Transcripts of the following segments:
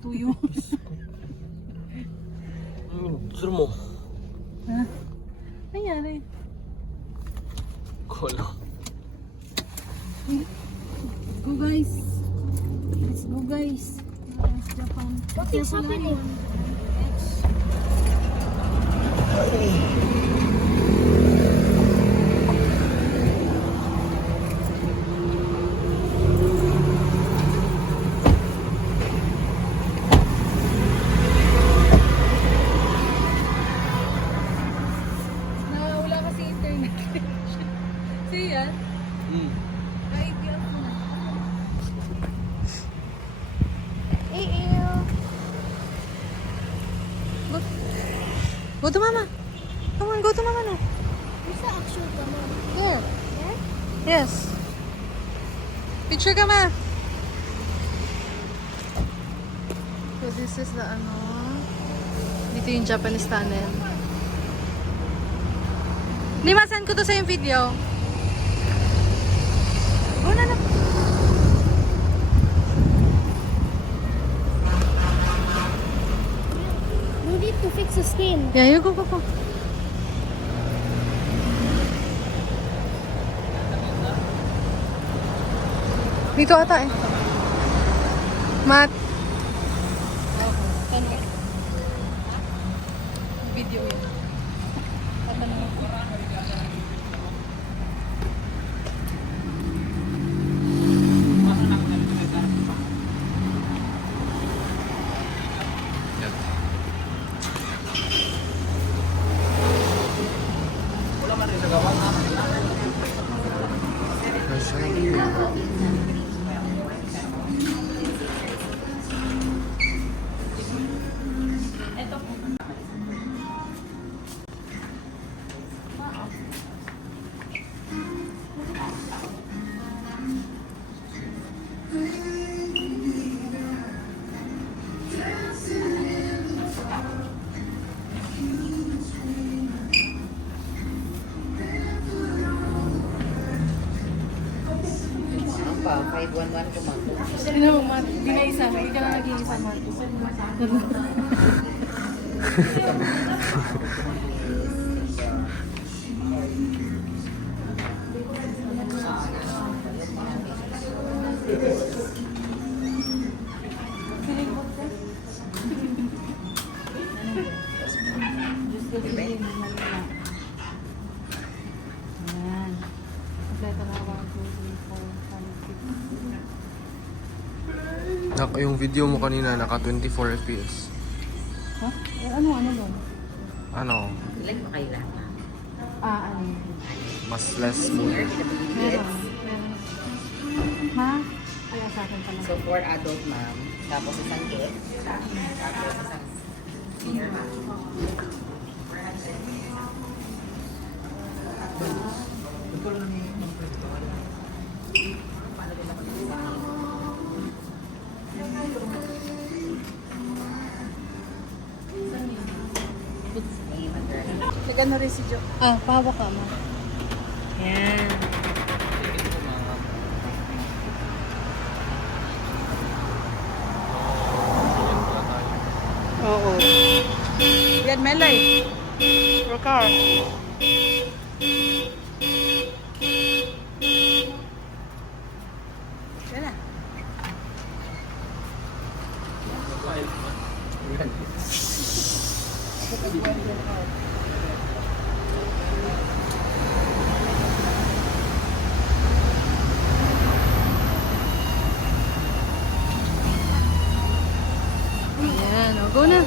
tuyo. Sir mo. Ha? Nangyari? Kola. Let's go guys. Let's go guys. Let's Japan. What is happening? Wala kasi internet. See yan? Ay, di ako na. Go to mama. Come on, go to mama now. Where's the actual camera? There. There? Yes. Picture ka ma. So this is the ano. Dito yung Japanese tunnel. Limasan ko to sa yung video. Go na na. You need to fix the screen. Yeah, you go. Dito ata eh. Mat. Video yun. Pa, 511 kumato. Sino mo, Mat? Hindi na isa. Hindi ka na naging isa, Mat. Ayan. Kompleto na 1, 2, 3, 4, 5, 6. Yung video mo kanina naka 24 fps. Ha? Ano doon? Ano? Ilan ba kayo lahat? Ano? Mas less smooth. Meron. Ha? Kaya sa akin pala. So, 4 adult ma'am. Tapos isang kid. Tapos isang senior ma'am. Teka na rin si Jo. Pahawak ka mo. Yan. Oo. Yan, Melay. Your car. Yan na. Yan, go na.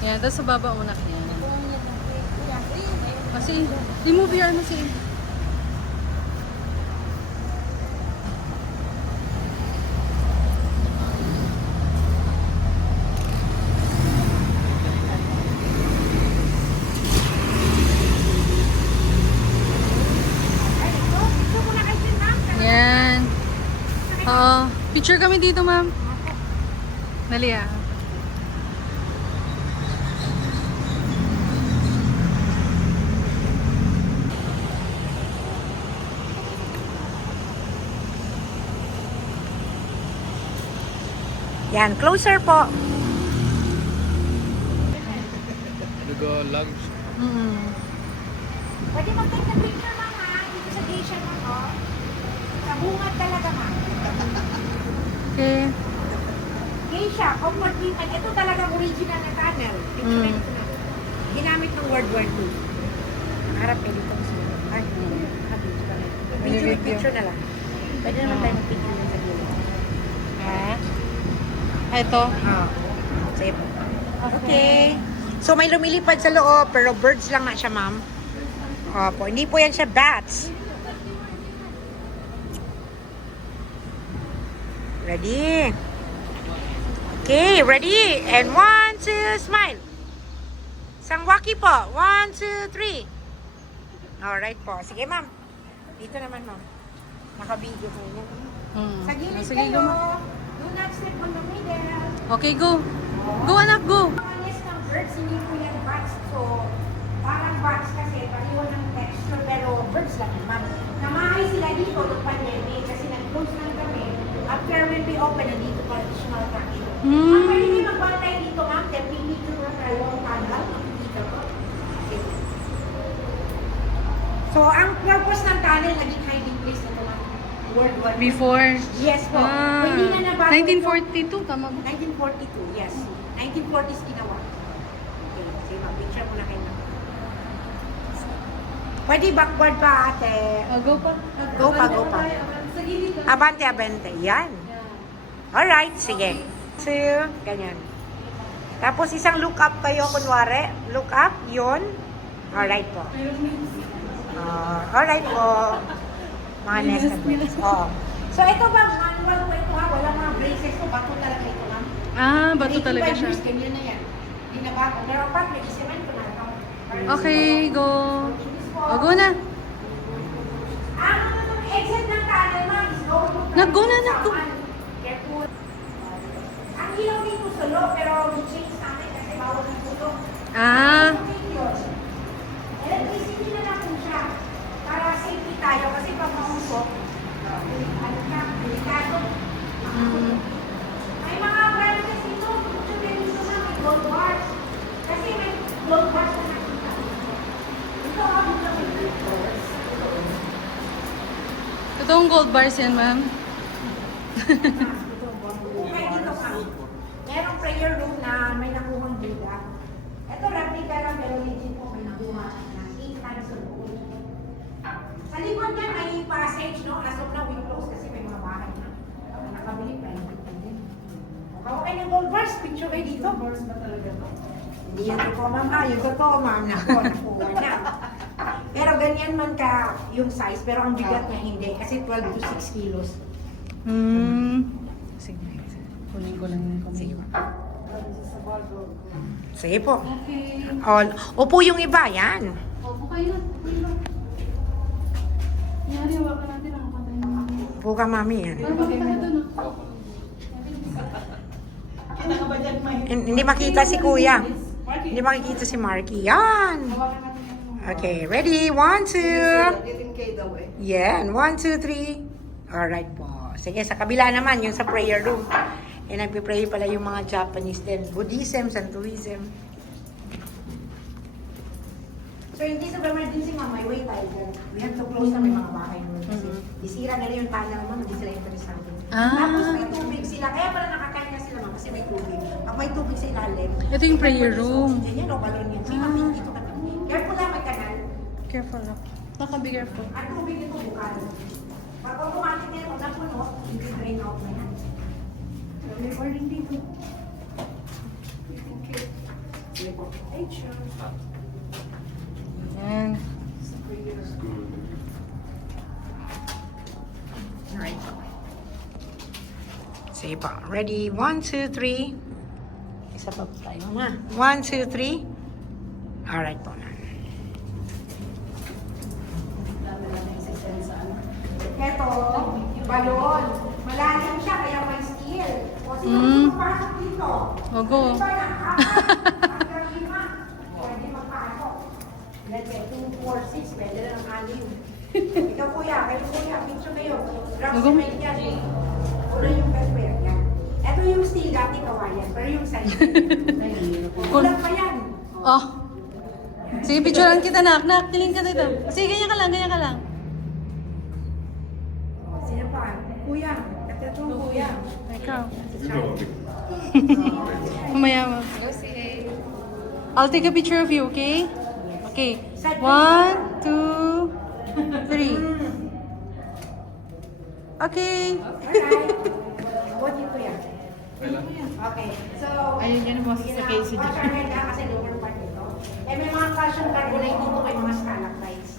Yan, tapos sa baba unak yan. Kasi, remove yan kasi. Picture kami dito, ma'am. Dali ah. Yan, closer po. Nag-lunch. Pwede mag-take na picture, ma'am, ha? Dito sa geisha, ma'am, oh. Sa bungad talaga, ma'am. Okay. Geisha, comfort women. Ito talagang original na tunnel. Picture ito na. Ginamit ng World War II. Harap kayo dito. Ay, dito ka na. Picture na lang. Pwede naman tayo mag-picture na sa gilid. Ha? Ito. Oo. Sige po. Okay. So, may lumilipad sa loob, pero birds lang na siya, ma'am. Opo, hindi po yan siya bats. Ready? Okay, ready? And 1, 2, smile. Sangwaki po. 1, 2, 3. Alright po. Sige, ma'am. Dito naman, ma'am. Naka-video po niya. Sa gilid Sige, kayo. go, ma'am. Do not step on the middle. Okay, go. Go, anak, go. Mga nest ng birds, hindi po yan bats. So, parang bats kasi, paliwan ng texture, pero birds lang naman. Namahay sila dito ng pandemic kasi nag-close lang kami. After when we open, nandito pa additional attraction. Ang pwede kayo magbantay dito, ma'am, then pipicture na tayo ang tunnel. Dito po. Okay. So, ang purpose ng tunnel, naging hiding place na ito, ma'am. World War II. Before. Yes po. Ah, Hindi na nabago. 1942, tama ba? 1942, yes. 1940s ginawa. Okay, sige ma'am, picture muna kayo na. Pwede backward pa, ate. Go pa. Go pa, go pa. Sa gilid. Abante, abante. Yan. Alright, sige. So, ganyan. Tapos isang look up kayo, kunwari. Look up, yun. Alright po. Alright po. Mga nest birds. Oo. So, ito ba, manual po ito ha? Walang mga braces po. Bato talaga ito, ma'am. Ah, bato talaga 85 siya. years, ganyan na yan. Hindi na bago. Pero pag may cement ko na ito. Okay, go. O, go na. Ang exit ng tunnel, ma'am, is go. Nag-go na, nag-go. Careful. Ang ilaw dito sulo, pero change namin kasi bawal ng sulo. Ah. Electricity na lang po siya. Para safety tayo kasi pag mausok, ano siya, delikado. May mga branches dito, picture din dito na may gold bars. Kasi may gold bars na nakita. Ito ako dito may gold bars. Totoong gold bars yan, ma'am. Okay, dito ka. Merong prayer room na may nakuhang Buddha. Ito replica lang pero legit po may nakuha na 8 times of gold. Sa likod niya may passage, no? As of now, we close kasi may mga bahay na. Nakabili pa yun. Kawa kayo ng gold bars, picture kayo dito. Bars ba talaga to? Hindi yan totoo, ma'am. Ah, yung totoo, ma'am. Nakuha na. Pero ganyan man ka yung size, pero ang bigat niya hindi. Kasi 12 to 6 kilos. Sige. Kunin ko lang yung kamay. Sige, ma'am. Sige po. Okay. All. Opo yung iba, yan. Opo kayo. Nyari, wala natin ang patay mo. Opo ka, mami, yan. Ano ba tayo doon? Hindi makita si kuya. Hindi makikita si Marky. Yan. Okay, ready? 1, 2. Yan. 1, 2, 3. Alright po. Sige, sa kabila naman, yung sa prayer room. Eh, nagpipray pala yung mga Japanese din. Buddhism, Santoism. So, in case of emergency, ma'am, may way tayo dyan. We have to close na may mga bahay doon. Kasi disira na rin yung tunnel, ma'am. Hindi sila interesado. Ah. Tapos may tubig sila. Kaya pala nakakain na sila, ma'am, kasi may tubig. Pag may tubig sa ilalim. Ito yung prayer room. Yan yan, o balon yan. Sige, ma'am, dito ka na. Careful lang, may kanal. Careful lang. Baka be careful. Ang tubig nito, bukado. Pag automatic na yun, napuno, hindi drain out na yan. May warning dito. Ay, sure. Yan. Alright. Sige pa. Ready? 1, 2, 3. Isa pa po tayo na. 1, 2, 3. Alright po na. Ito, balon. Malalim siya, kaya may Sino Mm. gusto magpasok dito? O, go. Iba lang, hanggang 5. Pwede magpasok. Let's say 2, 4, 6, pwede na ng 6. Ikaw kuya, picture kayo. Drop Go. si Mike yan. Una yung best yan. Ito yung steel dati kawayan, pero yung size. Kulang pa yan. Oh. Sige, picturean kita, nak. Nak, tiling ka dito. Sige, ganyan ka lang, ganyan ka lang. Sino pa? Kuya. Ito yung kuya. Ikaw. Mamaya mo. I'll take a picture of you, okay? Okay. 1, 2, 3. Okay. Alright. What yung kuya? Okay. So, Ayun, yan po sa case. watch our head ha, kasi lower part ito. Eh, may mga calcium carbonate dito, may mga stalactites.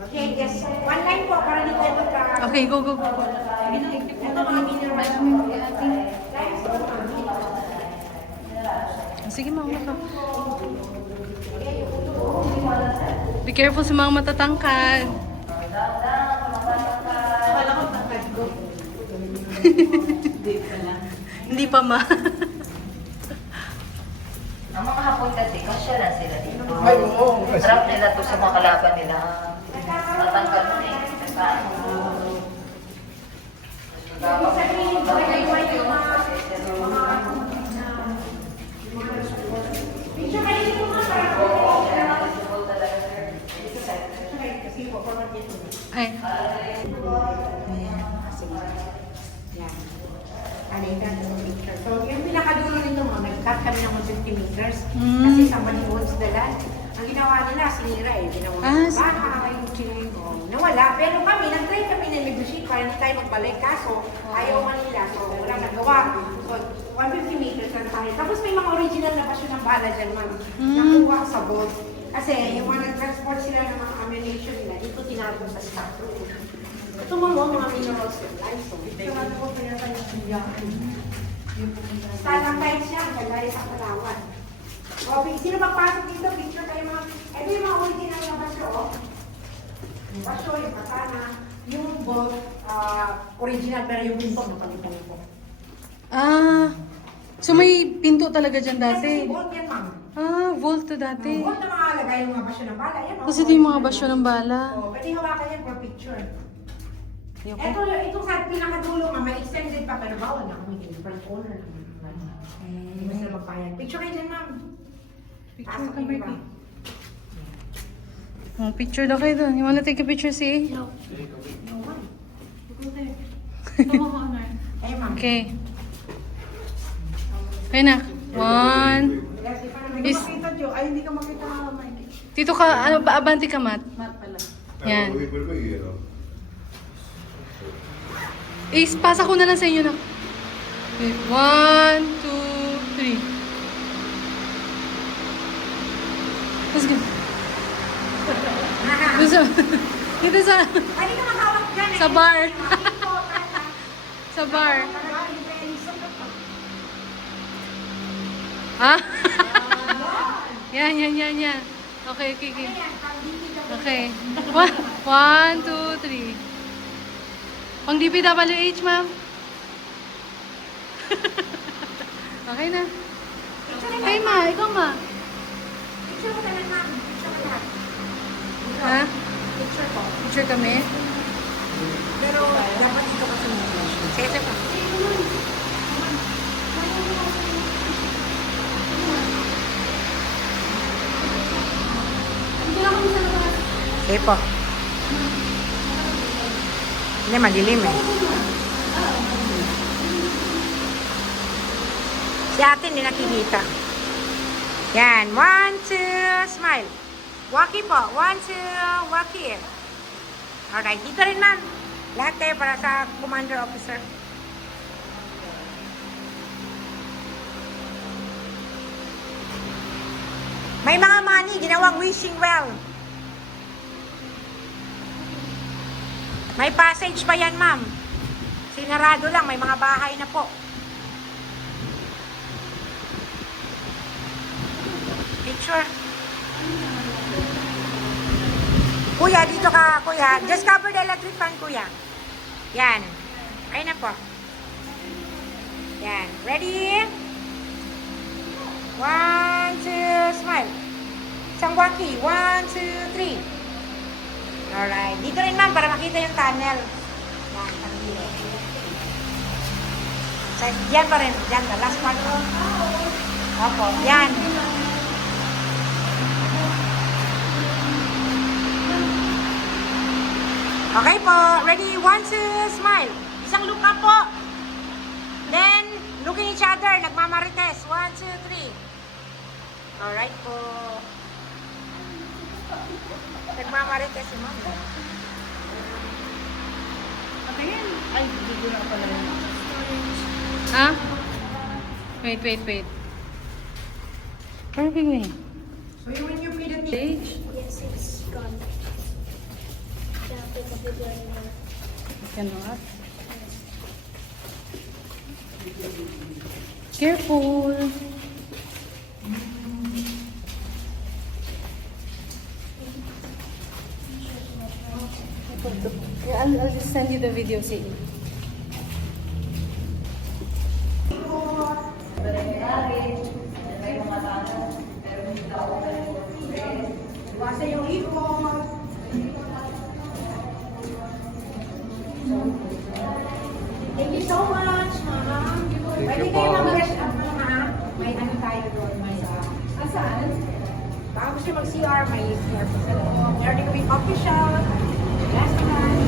Okay, yes. One line po, para hindi tayo magka... Okay, go, go, go. Ito mga minerals. Limestone, Sige, mama ka. Be careful sa mga matatangkad. Hindi pa ma. Ang mga hapon kasi, kasya lang sila dito. Trap nila to sa mga kalaban nila. Matanggal mo eh. ibig sabihin, pagkaiwan yung mga... Picture kayo dito mga para kasi po, forward dito. Ay. Yan. Alay ka ng picture. So, yung pinakadulo nito mo, nag-cut kami ng 1 centimeters kasi somebody owns the land. Ang ginawa nila, sinira eh. Ginawa ng bahay, nawala. Pero kami, nag-try kami na negotiate para hindi tayo magbalik. Kaso, ayaw man nila. So, wala nagawa. So, 150 meters lang tayo. Tapos may mga original na basyo ng bala dyan, ma'am. Nakuha sa boat. Kasi yung mga nag-transport sila ng mga ammunition nila, dito tinatong sa stock room. Ito mga minerals yun. Limestone. Ito nga po kaya tayo stalactites yan, kagaya sa Palawan. O, sino magpasok dito? Picture kayo mga... Ito yung mga original na basyo, oh. Yung basyo, yung katana, yung boat, original, pero yung pinto, napalitan ko. Ah. So may pinto talaga dyan Kasi dati? boat yan, ma'am. Ah, vault to dati. Boat na mga alagay yung mga basyo ng bala. Yan, oh. Kasi ito yung mga basyo ng bala. Oh, pwede hawakan yan for picture. Ayoko. Itong sa pinakadulo, ma'am, may extended pa, pero bawal na kami yung front owner. Hindi mo sila magpayag. Picture kayo dyan, ma'am. Picture Pasok ka, kayo, Bertie. ma'am. Oh, picture daw kayo doon. You wanna take a picture, see? No. Eh, ma'am. Okay. Okay na. 1. Is, Ay, hindi ka makita, Mikey. dito ka, ano ba, abanti ka, Mat? Yan. Is, pasa ko na lang sa inyo na. Okay. 1, 2, 3. Let's go. Dito sa, Pwede ka makawak dyan, eh. sa bar. Ito, tata. Sa bar. Para hindi kayo isok. Ha? Yan. Okay. Ayan, pang-dito ka. Okay. 1, 2, 3. Pang DPWH, ma'am. Okay na. Okay, ma. Ikaw, ma. Picture ko na lang, ma'am. Picture ko na. Ha? Picture ko. Picture kami? Pero dapat ito kasi mo. Sige pa. Sige po. Hindi, madilim eh. Si ate hindi nakikita. Yan. 1, 2, smile. Waki po. 1, 2, waki. Alright, dito rin ma'am. Lahat kayo para sa commander officer. May mga money, ginawang wishing well. May passage pa yan ma'am. Sinarado lang, may mga bahay na po. Picture. Kuya, dito ka, kuya. Just cover the electric fan, kuya. Yan. Ayun na po. Yan. Ready? 1, 2, smile. Isang waki. 1, 2, 3. Alright. Dito rin ma'am para makita yung tunnel. Yan, kanilo. Diyan pa rin. Diyan, the last part. Opo, yan. Okay po. Ready? 1, 2, smile. Isang look up po. Then, looking each other. Nagmamarites. 1, 2, 3. Alright po. Nagmamarites si ma'am. Ha? Wait. Where are we going? So, when you pay the tip, Stage? Yes, it's gone. Can't take a video anymore. Cannot. Careful. Yeah, I'll just send you the video, see. iwasan yung ikot. Thank you so much, ma'am. Pwede you kayo po. mag-rest up na, ma'am. May ano tayo doon, may saan? Baka gusto mag-CR, may CR po sa loob. Meron din kami coffee shop, restaurant.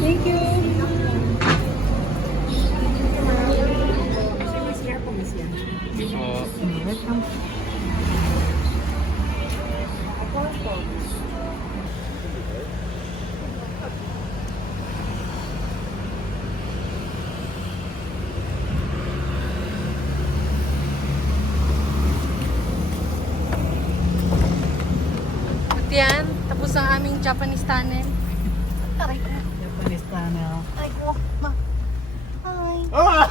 Thank you. At yan, tapos ang aming Japanese tunnel. Japanese tunnel. Ay ko, ma. Hi. Ah!